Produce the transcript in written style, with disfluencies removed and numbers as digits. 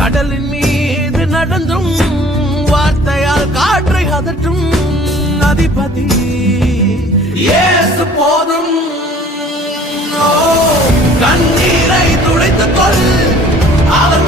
கடலின் மீது நடந்தும் வார்த்தையால் காற்றை அதற்றும் அதிபதி இயேசு போதும். கண்ணீரை துடைத்துக் கொள் அவர்